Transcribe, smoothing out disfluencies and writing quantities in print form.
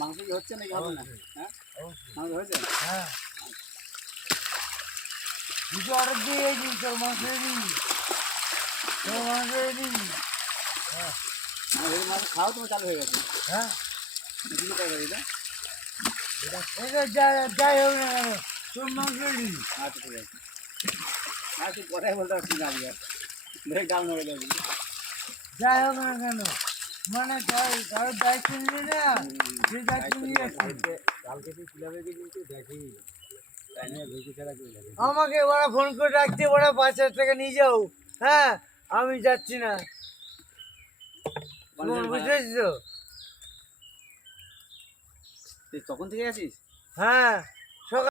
মাংস কি হচ্ছে নাকি হবে না? হ্যাঁ মাংস হয়েছে? হ্যাঁ কিছু অর্ডার দিয়ে তোর মাংস রেডি, তোর মাংস রেডি। হ্যাঁ মাংস খাওয়া তোমার চালু হয়ে গেছে। হ্যাঁ কিছু পাই এটা যাই হোক না কেন তোর মাংস রেডি। আচ্ছা ঠিক আছে। আর তুই কথাই বলতে পারছিস না আজকে, ধরে ডাল মেরে দেবি। যাই হোক না কেন মানে কারোর দায়িত্ব নিয়ে না, সেই দায়িত্ব নিয়ে কালকে তুই ক্লাবে কিন্তু দেখি আমাকে ওরা ফোন করে ডাকছে, ওরা 5,000 টাকা নিয়ে যাও। হ্যাঁ আমি যাচ্ছি না, বুঝতে তো? তখন থেকে আছিস? হ্যাঁ